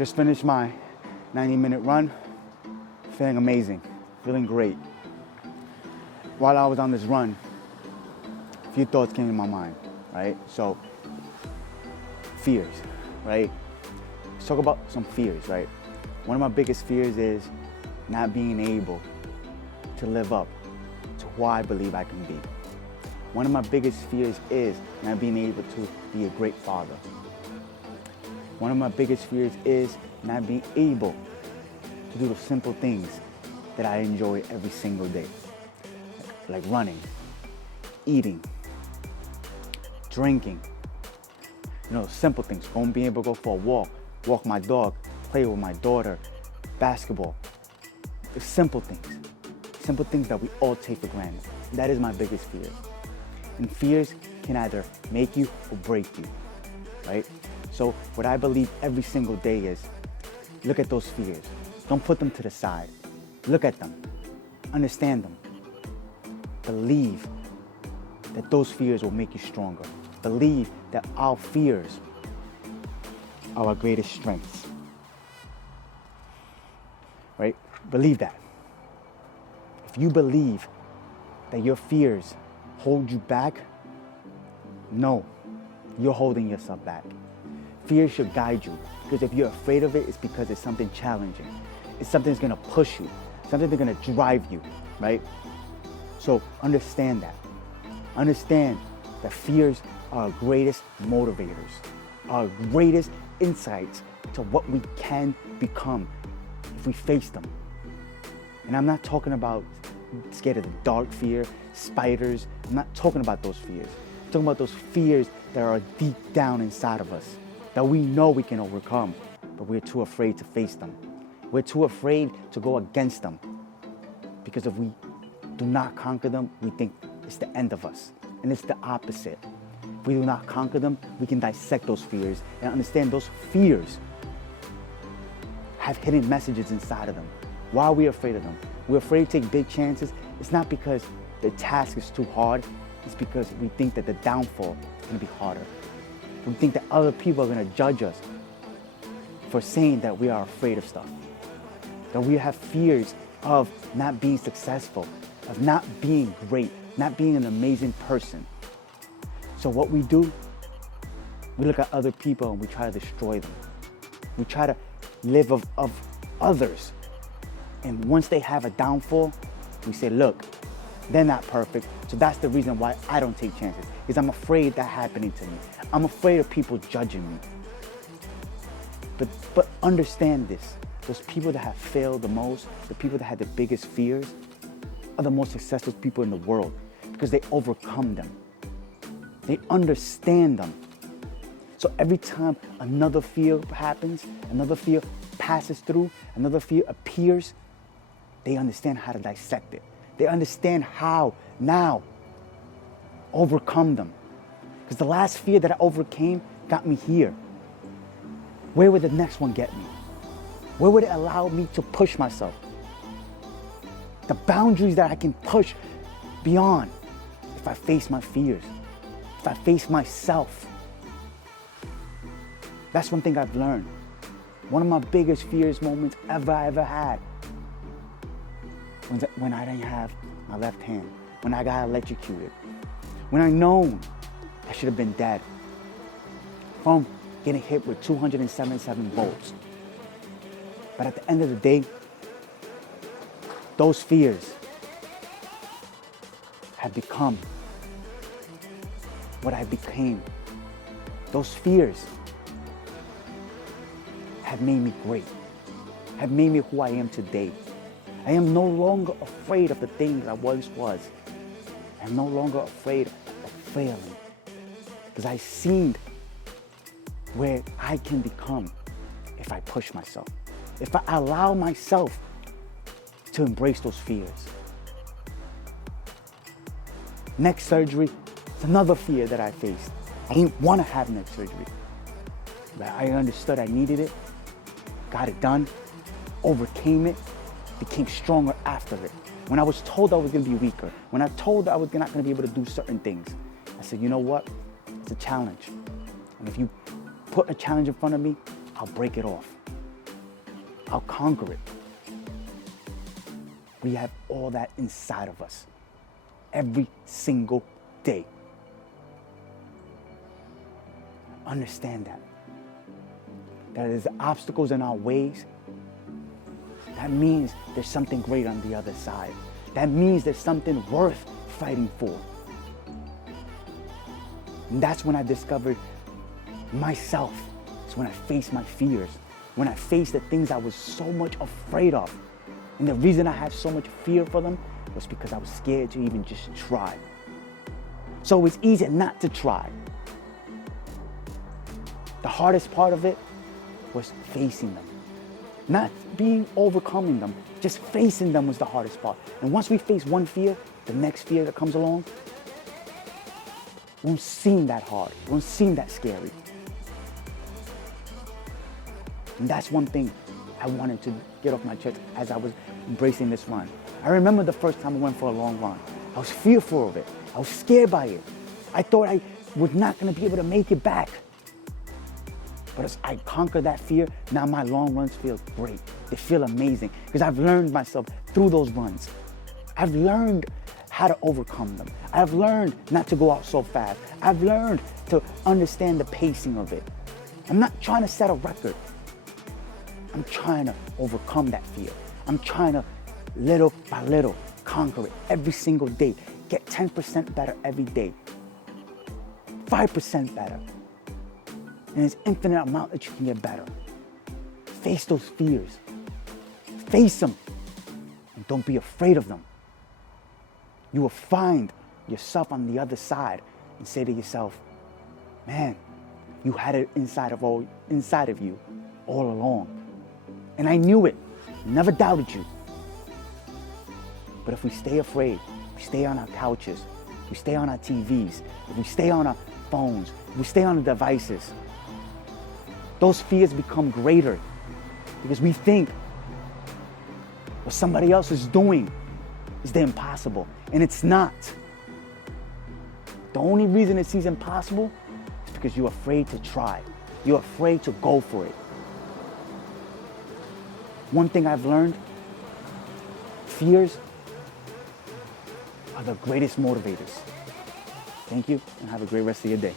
Just finished my 90-minute run, feeling amazing, feeling great. While I was on this run, a few thoughts came to my mind, right? So, fears, right? Let's talk about some fears, right? One of my biggest fears is not being able to live up to who I believe I can be. One of my biggest fears is not being able to be a great father. One of my biggest fears is not being able to do the simple things that I enjoy every single day. Like running, eating, drinking. You know, simple things. Being able to go for a walk my dog, play with my daughter, basketball. The simple things that we all take for granted. That is my biggest fear. And fears can either make you or break you, right? So what I believe every single day is, look at those fears. Don't put them to the side. Look at them. Understand them. Believe that those fears will make you stronger. Believe that our fears are our greatest strengths. Right? Believe that. If you believe that your fears hold you back, no, you're holding yourself back. Fear should guide you, because if you're afraid of it, it's because it's something challenging. It's something that's gonna push you, something that's gonna drive you, right? So understand that. Understand that fears are our greatest motivators, our greatest insights to what we can become if we face them. And I'm not talking about scared of the dark fear, spiders. I'm not talking about those fears. I'm talking about those fears that are deep down inside of us, that we know we can overcome, but we're too afraid to face them. We're too afraid to go against them, because if we do not conquer them, we think it's the end of us. And it's the opposite. If we do not conquer them, we can dissect those fears and understand those fears have hidden messages inside of them. Why are we afraid of them? We're afraid to take big chances. It's not because the task is too hard. It's because we think that the downfall is going to be harder. We think that other people are going to judge us for saying that we are afraid of stuff. That we have fears of not being successful, of not being great, not being an amazing person. So what we do, we look at other people and we try to destroy them. We try to live of others. And once they have a downfall, we say, look, they're not perfect. So that's the reason why I don't take chances, because I'm afraid that happening to me. I'm afraid of people judging me. But understand this. Those people that have failed the most, the people that had the biggest fears, are the most successful people in the world, because they overcome them. They understand them. So every time another fear happens, another fear passes through, another fear appears, they understand how to dissect it. They understand how now overcome them. Because the last fear that I overcame got me here. Where would the next one get me? Where would it allow me to push myself? The boundaries that I can push beyond if I face my fears, if I face myself. That's one thing I've learned. One of my biggest fears moments I ever had was when I didn't have my left hand, when I got electrocuted, when I known I should have been dead from getting hit with 277 volts. But at the end of the day, those fears have become what I became. Those fears have made me great, have made me who I am today. I am no longer afraid of the things I once was. I'm no longer afraid of failing, because I've seen where I can become if I push myself, if I allow myself to embrace those fears. Neck surgery is another fear that I faced. I didn't want to have neck surgery, but I understood I needed it, got it done, overcame it, became stronger after it. When I was told I was going to be weaker, when I told I was not going to be able to do certain things, I said, you know what? It's a challenge. And if you put a challenge in front of me, I'll break it off. I'll conquer it. We have all that inside of us every single day. Understand that. That there's obstacles in our ways. That means there's something great on the other side. That means there's something worth fighting for. And that's when I discovered myself. It's when I faced my fears. When I faced the things I was so much afraid of. And the reason I had so much fear for them was because I was scared to even just try. So it's easy not to try. The hardest part of it was facing them. Not overcoming them, just facing them was the hardest part. And once we face one fear, the next fear that comes along won't seem that hard, won't seem that scary. And that's one thing I wanted to get off my chest as I was embracing this run. I remember the first time I went for a long run. I was fearful of it. I was scared by it. I thought I was not going to be able to make it back. But as I conquered that fear, now my long runs feel great. They feel amazing because I've learned myself through those runs. I've learned how to overcome them. I've learned not to go out so fast. I've learned to understand the pacing of it. I'm not trying to set a record. I'm trying to overcome that fear. I'm trying to, little by little, conquer it every single day. Get 10% better every day. 5% better. And there's infinite amount that you can get better. Face those fears. Face them. And don't be afraid of them. You will find yourself on the other side and say to yourself, man, you had it inside of you all along. And I knew it. Never doubted you. But if we stay afraid, we stay on our couches, we stay on our TVs, if we stay on our phones, if we stay on the devices, those fears become greater because we think what somebody else is doing is the impossible, and it's not. The only reason it seems impossible is because you're afraid to try. You're afraid to go for it. One thing I've learned, fears are the greatest motivators. Thank you, and have a great rest of your day.